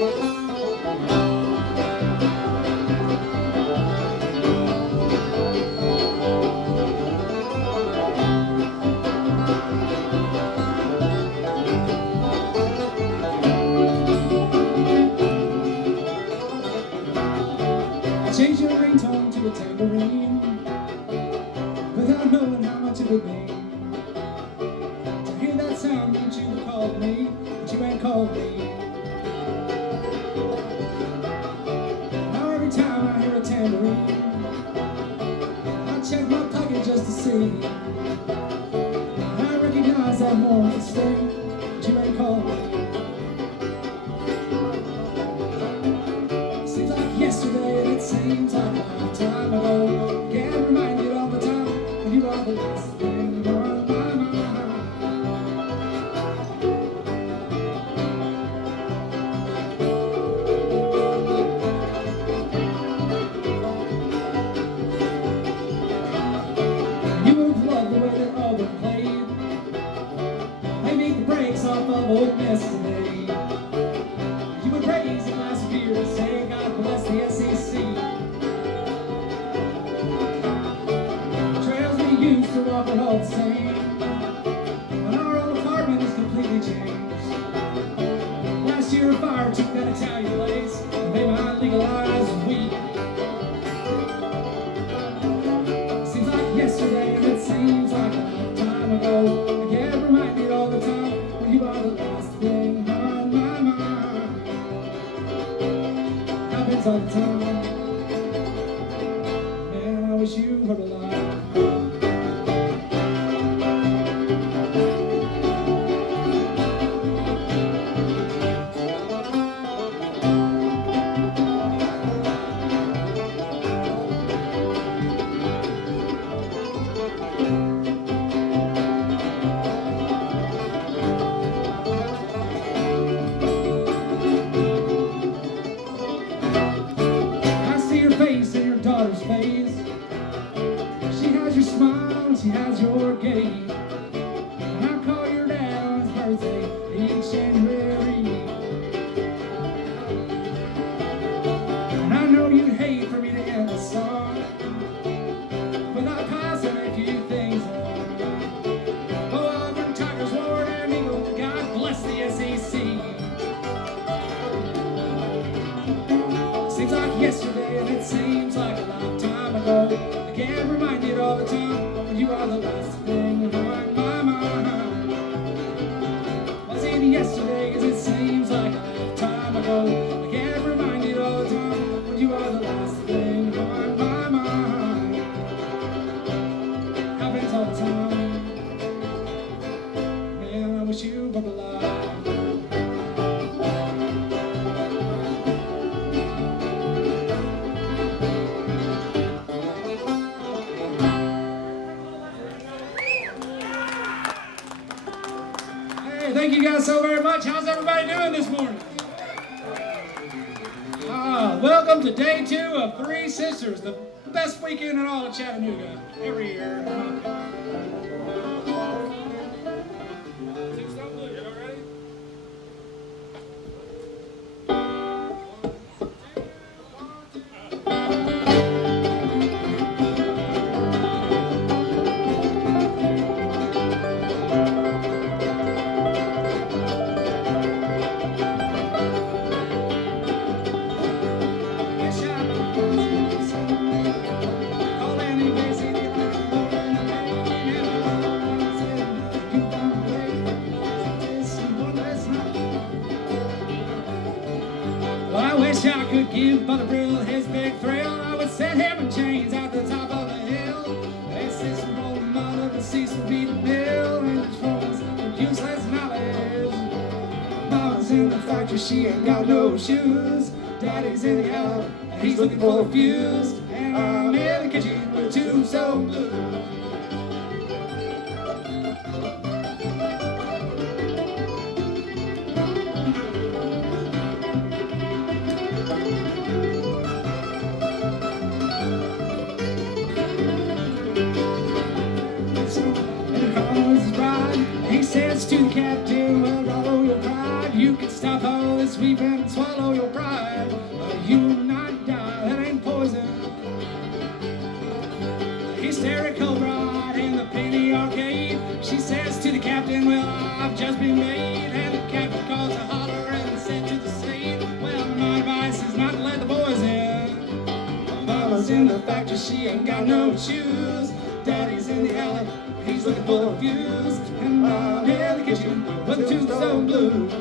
Change your ringtone to a tambourine without knowing how much it would mean to hear that sound that you have called me, but you ain't called me. Now every time I hear a tambourine, I check my pocket just to see, and I recognize that mournful string, but you ain't called me. Seems like yesterday and it seems like a lifetime ago. Can't remind you all the time when you are the last thing on my mind. You would have loved the way that all been played. They make the breaks off of old mess today. You would raise a glass of beer and say, God bless the SEC. Trails we used to walk are all the same, but our old apartment is completely changed. Last year a fire took that Italian place, and they might legalize weed. Seems like yesterday and it seems like a lifetime ago. I get reminded all the time when you are the last thing on my mind. Happens all the time. Man, I wish you were alive. Face in your daughter's face. She has your smile, she has your gait. And I call your dad on his birthday each January. And I know you'd hate for me to end the song without passing a few things on. Oh, Auburn Tigers, Ward and Eagle, God bless the SEC. Seems like yesterday and it seems like a lifetime ago. I get reminded all the time when you are the last thing on my mind. Was it yesterday as it seems like a lifetime ago. I get reminded all the time when you are the last thing on my mind. Happens all the time. Man, I wish you were alive. Thank you guys so very much. How's everybody doing this morning? Welcome to day 2 of 3 Sisters, the best weekend in all of Chattanooga every year. I could give Brother Brill his big thrill. I would set him in chains at the top of the hill. They say some rolling mud of the cease will be the bill. And it's for useless knowledge. Mama's in the factory, she ain't got no shoes. Daddy's in the alley, and he's looking for a fuse. And I'm in the kitchen with 2 so blue. He says to the captain, well, bravo, your pride. You can stop all pill that's sweep and swallow your pride. You will not die, that ain't poison. Hysterical bride in the penny arcade. She says to the captain, well, I've just been made. And the captain calls a holler and said to the slave, well, my advice is not to let the boys in. Mama's in the factory, she ain't got no shoes. Daddy's in the alley, he's looking for a fuse. And Mom in the kitchen with a tombstone blues.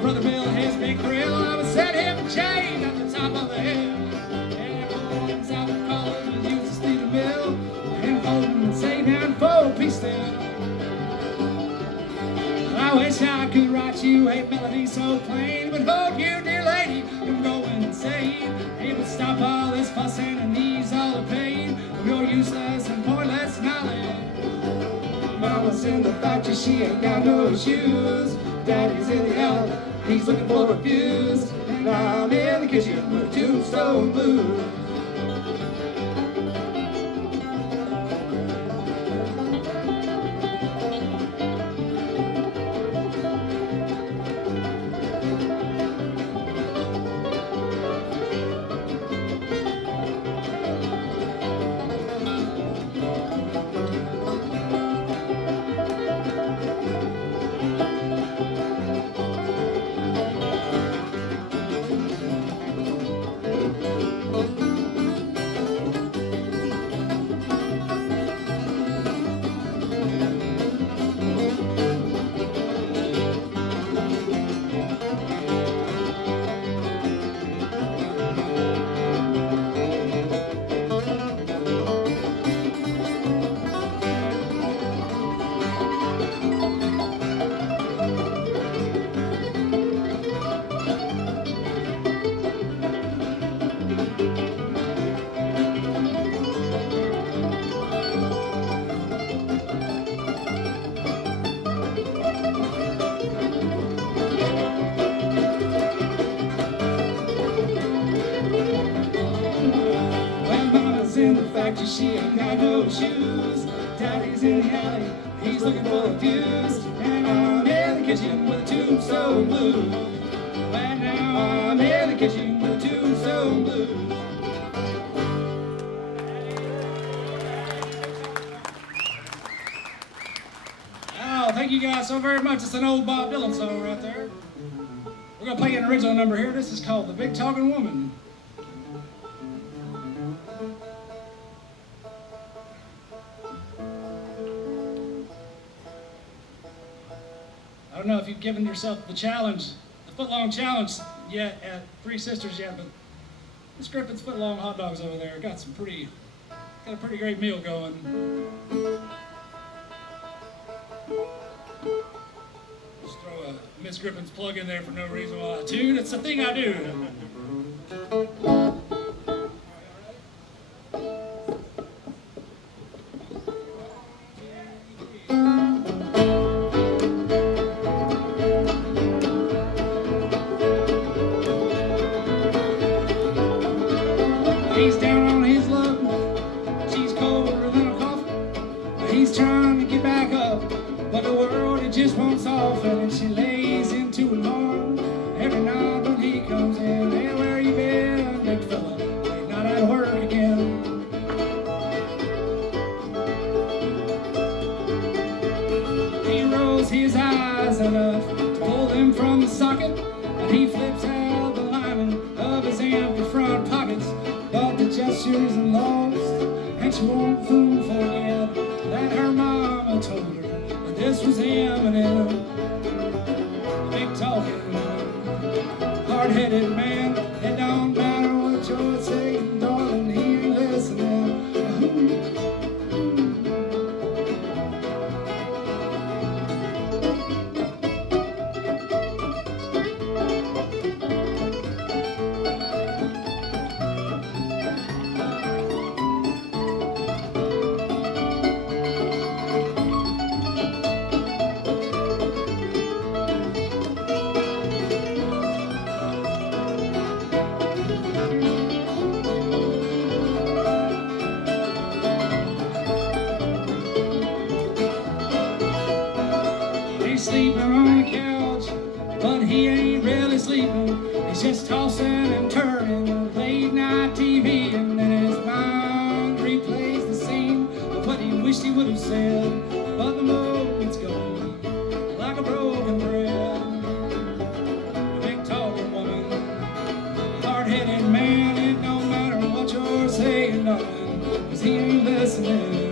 Brother Bill his big thrill, I would set him chained at the top of the hill. And boys out of college would use the Steele mill and fold and say down 4-piece still. I wish I could write you a melody so plain, but hold you, dear lady, from going insane. It would stop all this fussing and ease all the pain of your useless and pointless knowledge. Mama's in the factory, she ain't got no shoes. Daddy's in the alley, he's looking for a fuse. And I'm in the kitchen with a tombstone blues. In the factory, she ain't got no shoes. Daddy's in the alley, he's looking for a fuse. And I'm in the kitchen with a tombstone blues. And now I'm in the kitchen with a tombstone blues. Oh, thank you guys so very much. It's an old Bob Dylan song right there. We're gonna play an original number here. This is called The Big Talking Woman. I don't know if you've given yourself the challenge, the foot-long challenge yet at 3 Sisters yet, but this Griffin's foot-long hot dogs over there got a pretty great meal going. Just throw a Miss Griffin's plug in there for no reason while I tune. It's the thing I do. He's down on his luck, she's colder than a coffin. He's trying to get back up, but the world it just won't soften. And she lays into an arm every night when he comes in. Hey, where you been, big fella? Late night at work again. He rolls his eyes enough to pull them from the socket, and he flips out the lining of his empty front pockets. But the gesture isn't lost, and she won't soon forget that her mama told her that this was Eminem. Big talking, hard-headed man. It don't matter what you're saying, darling, he ain't listening. but he ain't really sleeping. He's just tossing and turning late night TV, and then his mind replays the scene of what he wished he would have said. But the moment's gone like a broken thread. A big talking woman, hard-headed man, it don't matter what you're saying, darling, 'cause he ain't listening.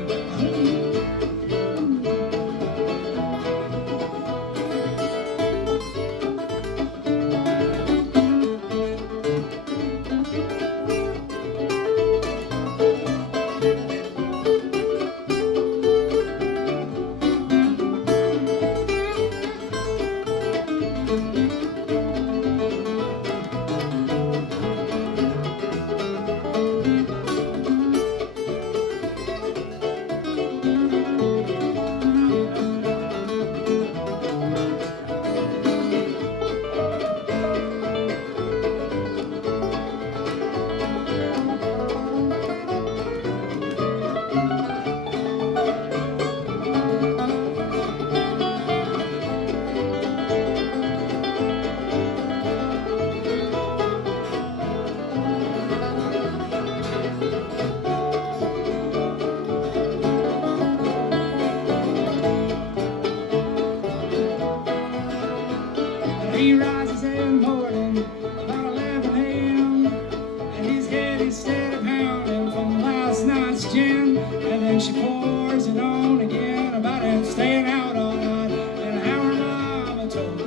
He rises in the morning about 11 a.m. and his head is steady pounding from last night's gin. And then she pours it on again about him staying out all night, and how her mama told her,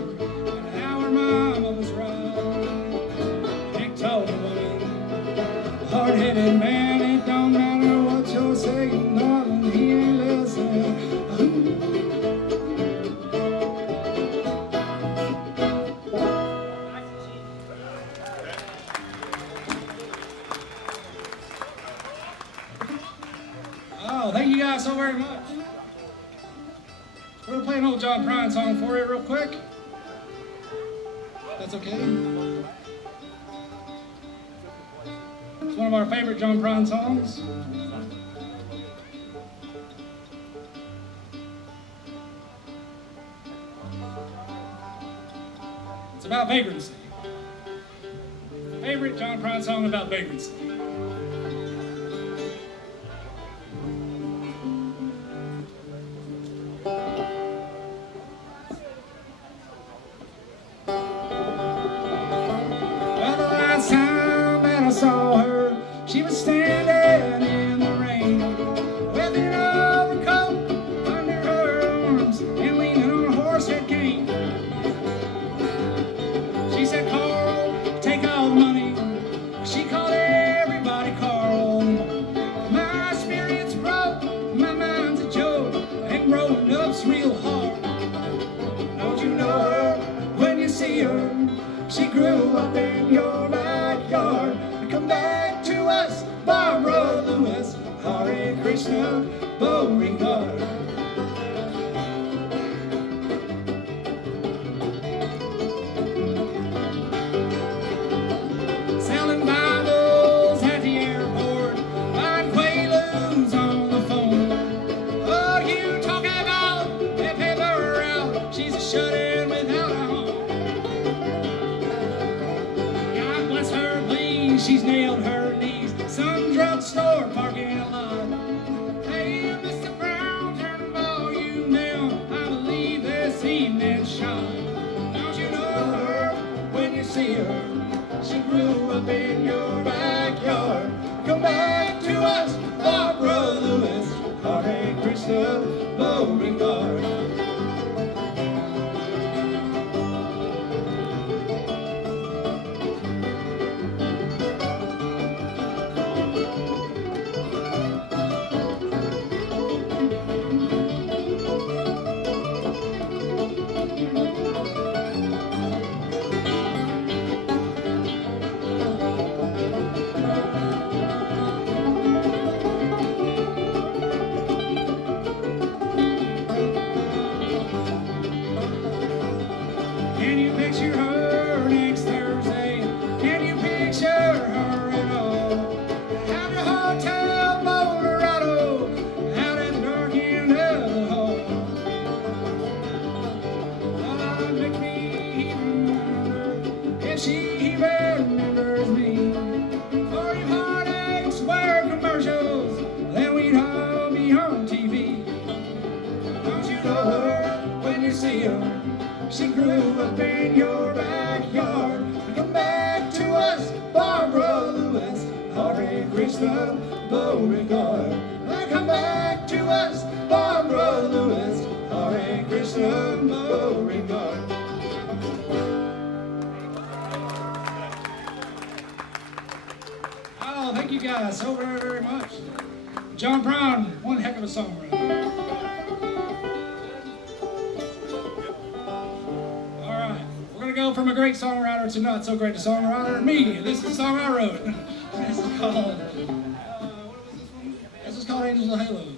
and how her mama was right. Nick told the woman, hard-headed man, it don't matter what you're saying, darling, he ain't listening. Oh, thank you guys so very much. We're going to play an old John Prine song for you real quick. That's okay. It's one of our favorite John Prine songs. It's about vagrancy. Favorite John Prine song about vagrancy. I saw her, she was standing in the rain with an overcoat under her arms and leaning on a horsehead cane. She said, Carl, take all the money. She called everybody Carl. My spirit's broke, my mind's a joke, and growing up's real hard. Don't you know her when you see her? She grew up in your backyard. Come back to us, Barbara Lewis, Hare Krishna, Beauregard. Selling Bibles at the airport, buying Quaaludes on the phone. Oh, you talk about that paper out, she's a shut-in without a home. God bless her, please, she's nailed her knees, some drugstore parking lot. Hey, Mr. Brown, turn the volume down, I believe this evening's shot. Don't you know her when you see her? She grew up in your backyard. Come back to us, Barbara Lewis, Hare Krishna, Beauregard. he remembers me. For your heartaches were commercials, then we'd all be on TV. Don't you know her when you see her? She grew up in your backyard. Come back to us, Barbara Lewis. Hare Krishna, Beauregard. Come back to us, Barbara Lewis. Hare Krishna, Beauregard. Oh, thank you guys so very, very much. John Brown, one heck of a songwriter. All right, we're gonna go from a great songwriter to not so great a songwriter. Me, this is the song I wrote. This is called, what was this one? This is called Angels and Halos.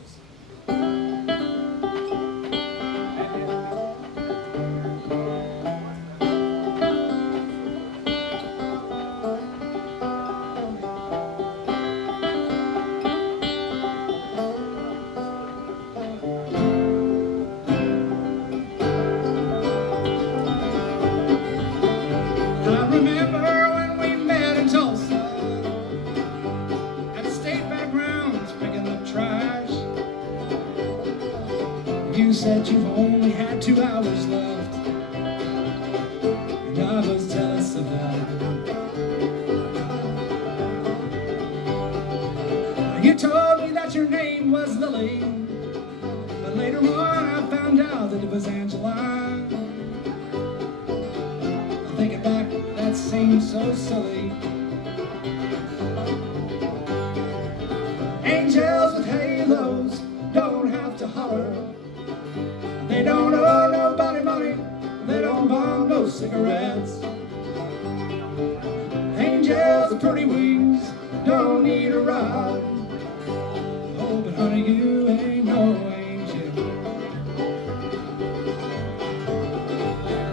You said you've only had 2 hours left, and I was jealous of that. You told me that your name was Lily, but later on I found out that it was Angela. Thinking back, that seems so silly. Angels with halos don't have to holler. They don't owe nobody money, they don't buy no cigarettes. Angels with pretty wings don't need a ride. Oh, but honey, you ain't no angel.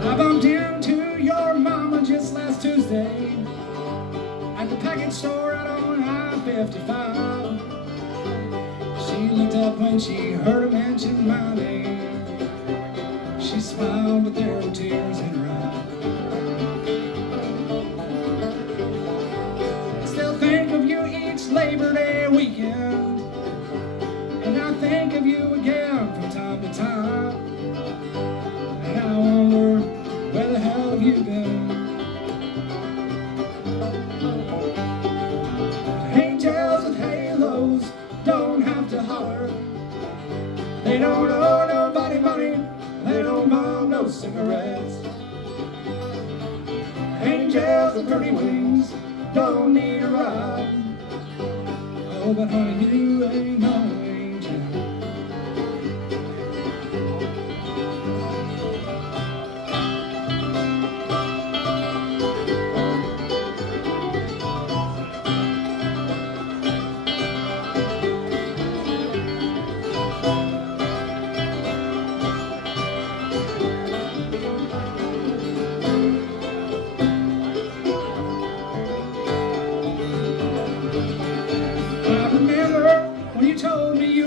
I bumped into your mama just last Tuesday at the package store out on I-55. She looked up when she heard her mention my name. She smiled, but there were tears in her eyes. I still think of you each Labor Day weekend, and I think of you again from time to time. And I wonder, where the hell have you been? Angels with halos don't have to holler. They don't owe nobody money, they don't buy no cigarettes. Angels with pretty wings don't need a ride. Oh, but honey, you ain't no angel.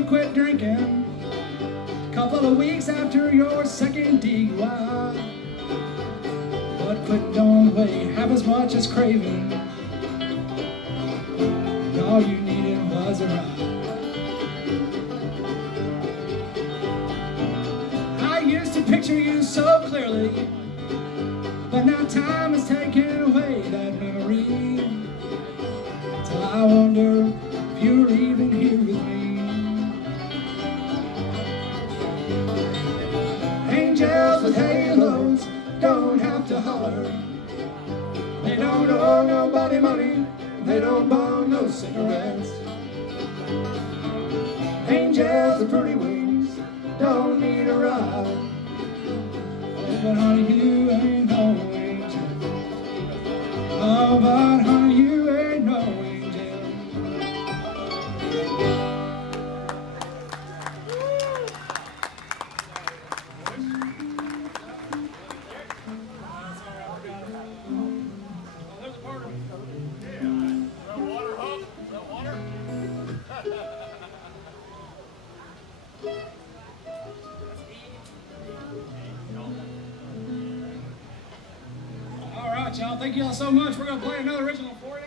Quit drinking a couple of weeks after your second DUI, but quit on the way half as much as craving, and all you needed was a ride. I used to picture you so clearly, but now time has taken away that memory, till I wonder if you're even here with me. Angels with halos don't have to holler. They don't owe nobody money, they don't buy no cigarettes. Angels with pretty wings don't need a ride. Oh, but honey, you ain't no angel. Oh, but honey, you ain't no angel. right, y'all. Thank you all so much. We're going to play another original for you.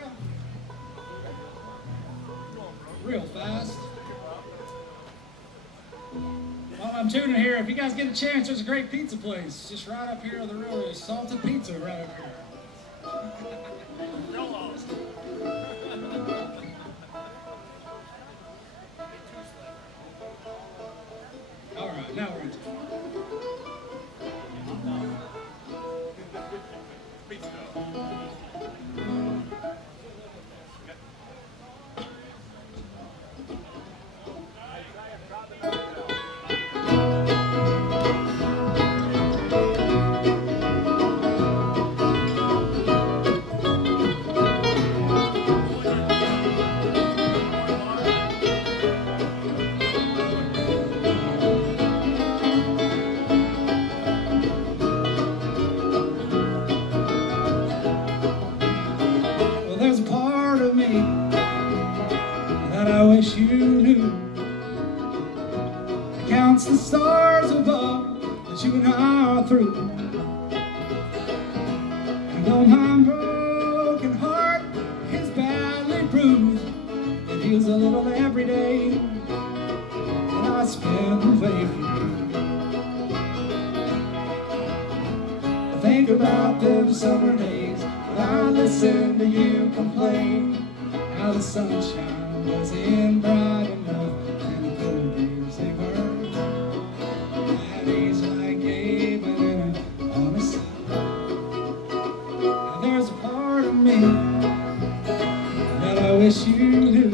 Real fast. While I'm tuning here, if you guys get a chance, there's a great pizza place just right up here on the road. Salted pizza right up here. All right, now we're into it. I wish you knew. It counts the stars above that you and I are through. And though my broken heart is badly bruised, it heals a little every day that I spend away from you. I think about them summer days when I listen to you complain how the sunshine wasn't bright enough, and the cold days they were. Days like Abel and on the sun. And there's a part of me that I wish you knew.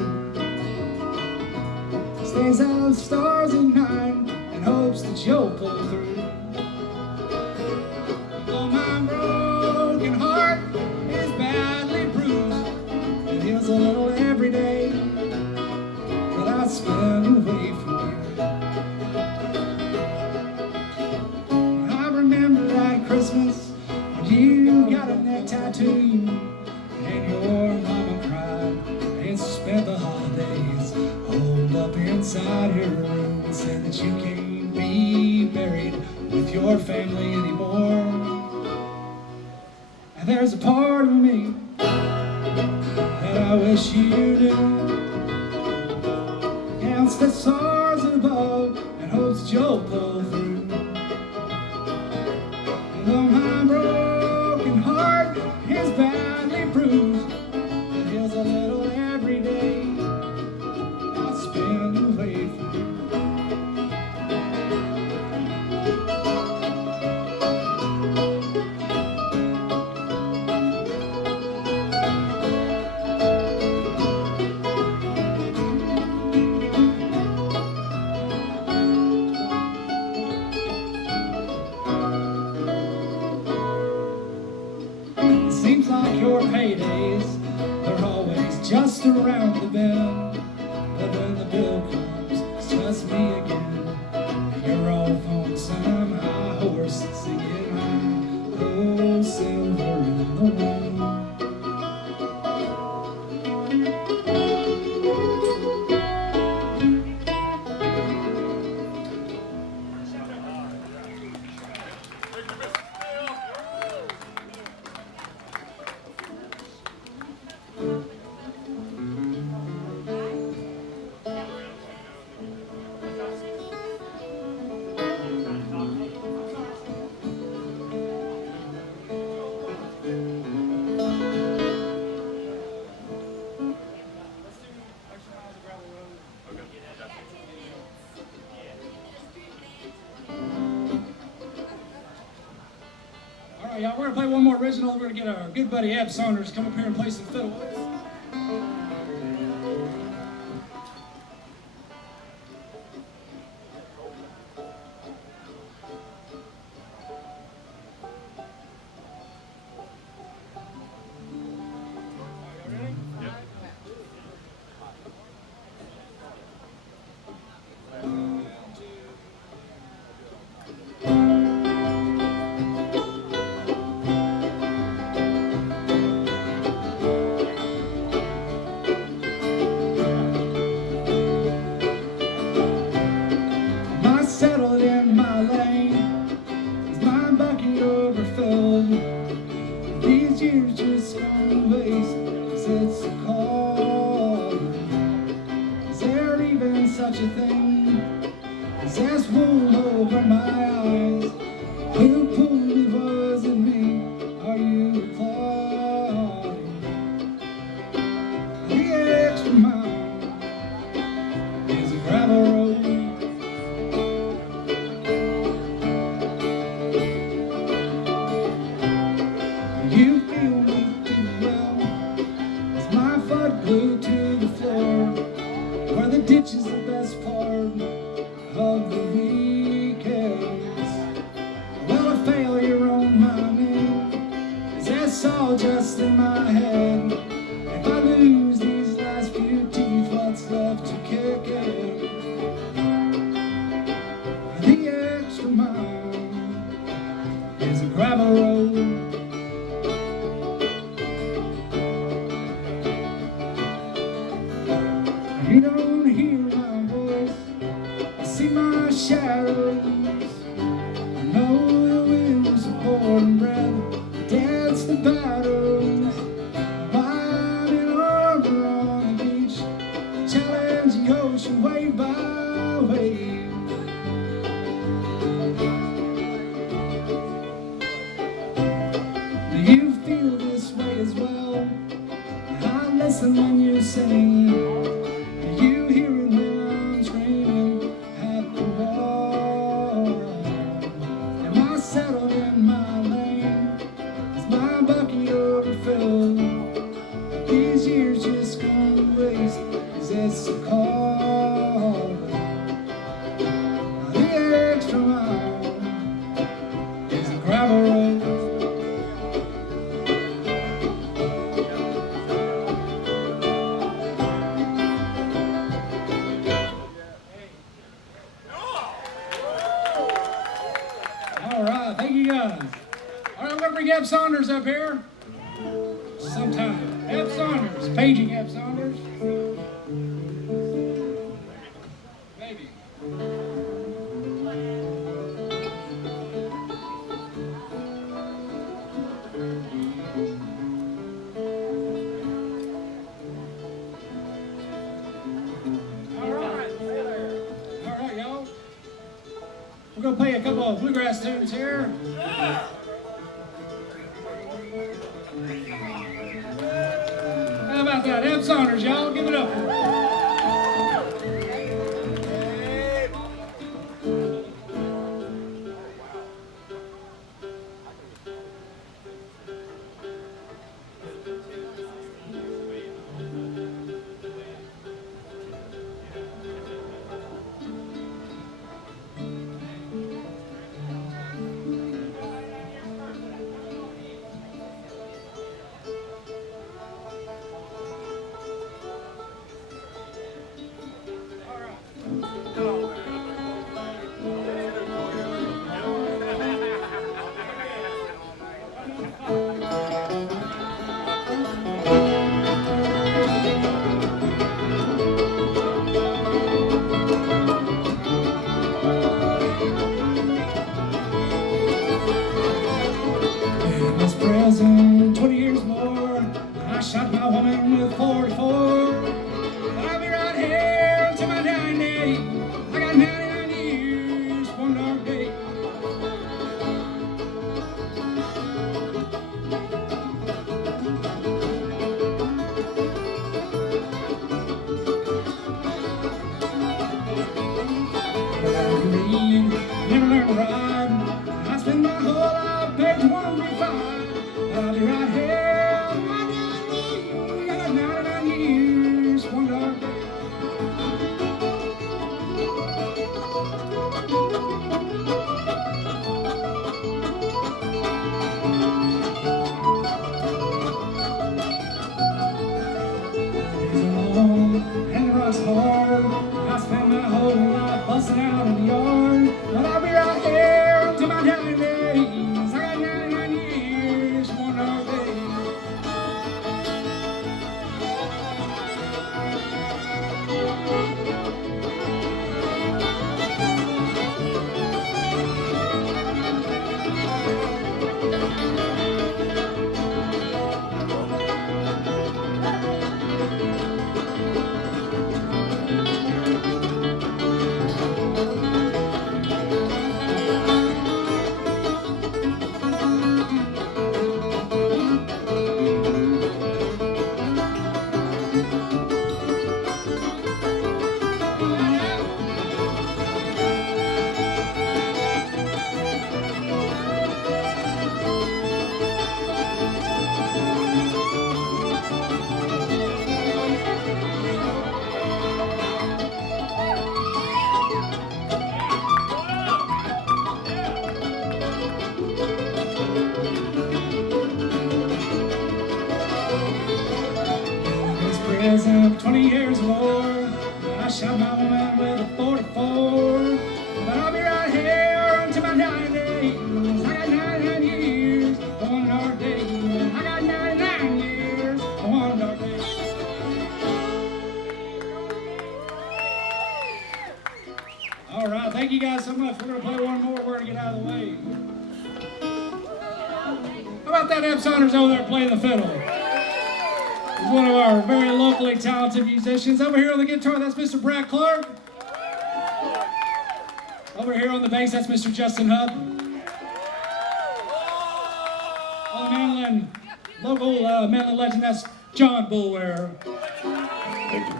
Stays out of stars at night and hopes that you'll pull through. Though my broken heart is badly bruised, it heals a little every day that I spend away from you. I remember that Christmas when you got a neck tattoo and your mama cried and spent the holidays holed up inside your room and said that you can't be buried with your family anymore. And there's a part of me that I wish you knew. Counts the stars above and hopes you'll pull through. And though my broken heart is badly bruised, it heals a little every day I spend away from you. Seems like your paydays, they're always just around the bend. But when the bill comes, it's just me again. And you're off on some high horse singing high, oh, silver in the wind. Y'all, we're going to play one more original. We're going to get our good buddy Ab Saunders to come up here and play some fiddle with us. These years just gone to waste, 'cause it's a call. Is there even such a thing as this wool over my eyes? Who pulled it, was it me? Are you applauding? The extra mile is a gravel road. You feel me too well. Is my foot glued to the floor? Where the ditch is the best part of the weekends? Well, a failure on my name. Is this all just in my head? If I lose these last few teeth, what's left to kick it? The extra mile is a gravel road. You don't hear my voice, I see my shadows. I know the winds are born and bred, dance the battles. I'm in armor on the beach, challenge the ocean wave by wave. Do you feel this way as well? I listen when you sing. You hear it when I'm screaming at the wall. Am I settled in my lane? Is my bucket overfilled? These years just gone to waste, 'cause it's a call. The extra mile is a gravel road. All right, thank you guys. All right, we're gonna bring Eb Saunders up here. Sometime. Eb Saunders, paging Eb Saunders. Maybe. All right, y'all. We're gonna play a couple of bluegrass tunes here. How about that? Eb Saunders, y'all. Give it up. is 20 years or more. I shot my woman with a 44. But I'll be right here until my dying day. I got 99 years for one dark day. I got 99 years for one dark day. All right, thank you guys so much. We're going to play one more. We're going to get out of the way. How about that Eb Saunders over there playing the fiddle? He's one of our very locally talented musicians. Over here on the guitar, that's Mr. Brad Clark. Over here on the bass, that's Mr. Justin Hub. On the mandolin, local mandolin legend, that's John Bullware. Thank you.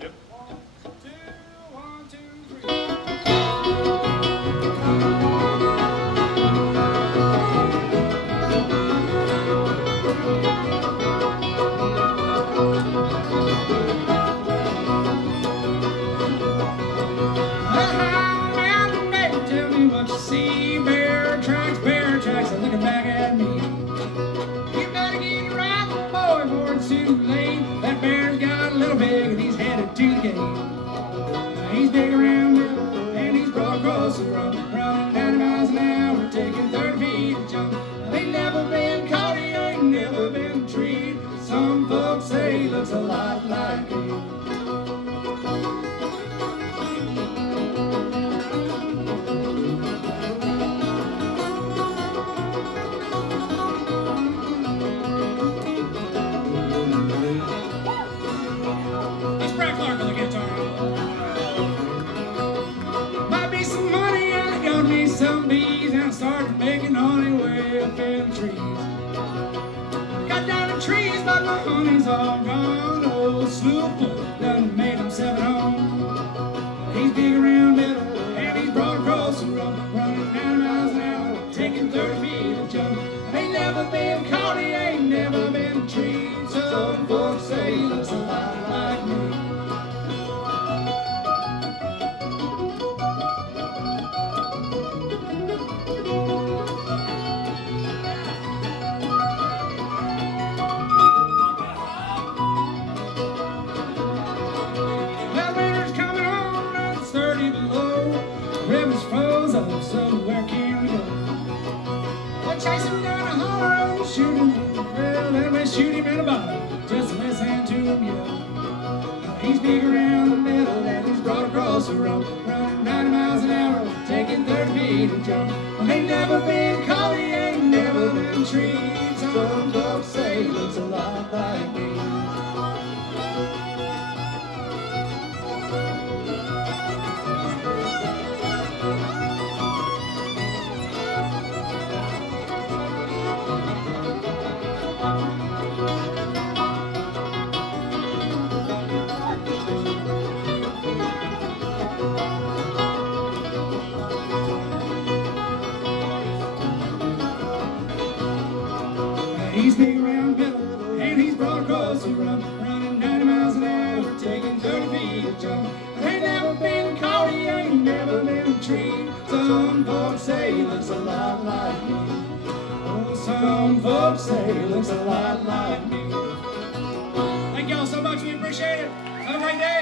Yep. 1, 2, 3. Tell me what you see. Bear tracks are looking back at me. You better get it right, boy, before it's too late. That bear's got a little big and he's headed to the gate. He's big around and he's broad across the road, running 90 miles an hour, taking 30 feet to jump. They ain't never been caught, he ain't never been treed. Some folks say he looks a lot like me. That's Brad Clark on the guitar. Might be some money and I got me some bees, and I started making honey way up in the trees. Got down the trees, but my honey's all gone. Old Snooper done made himself at home. He's big around middle and he's broad across the road, running 90 miles an hour, taking 30 feet to jump. Ain't never been caught, he ain't never been treed. Some folks say he looks a lot like me. Well, winter's coming on and it's 30 below. River's froze up, so where can we go? We'll chase him down the holler and shoot him. Well, then we shoot him in the bottom, just listen to him yell. He's big around the middle and he's broad across the road, running 90 miles an hour, taking 30 feet to jump. Well, ain't never been caught, he ain't never been treed. Some folks say he looks a lot like me. He's big around middle and he's broad across the road, running 90 miles an hour, taking 30 feet to jump. Ain't never been caught, he ain't never been treed. Some folks say he looks a lot like me. Oh, some folks say he looks a lot like me. Thank y'all so much, we appreciate it. Have a great day.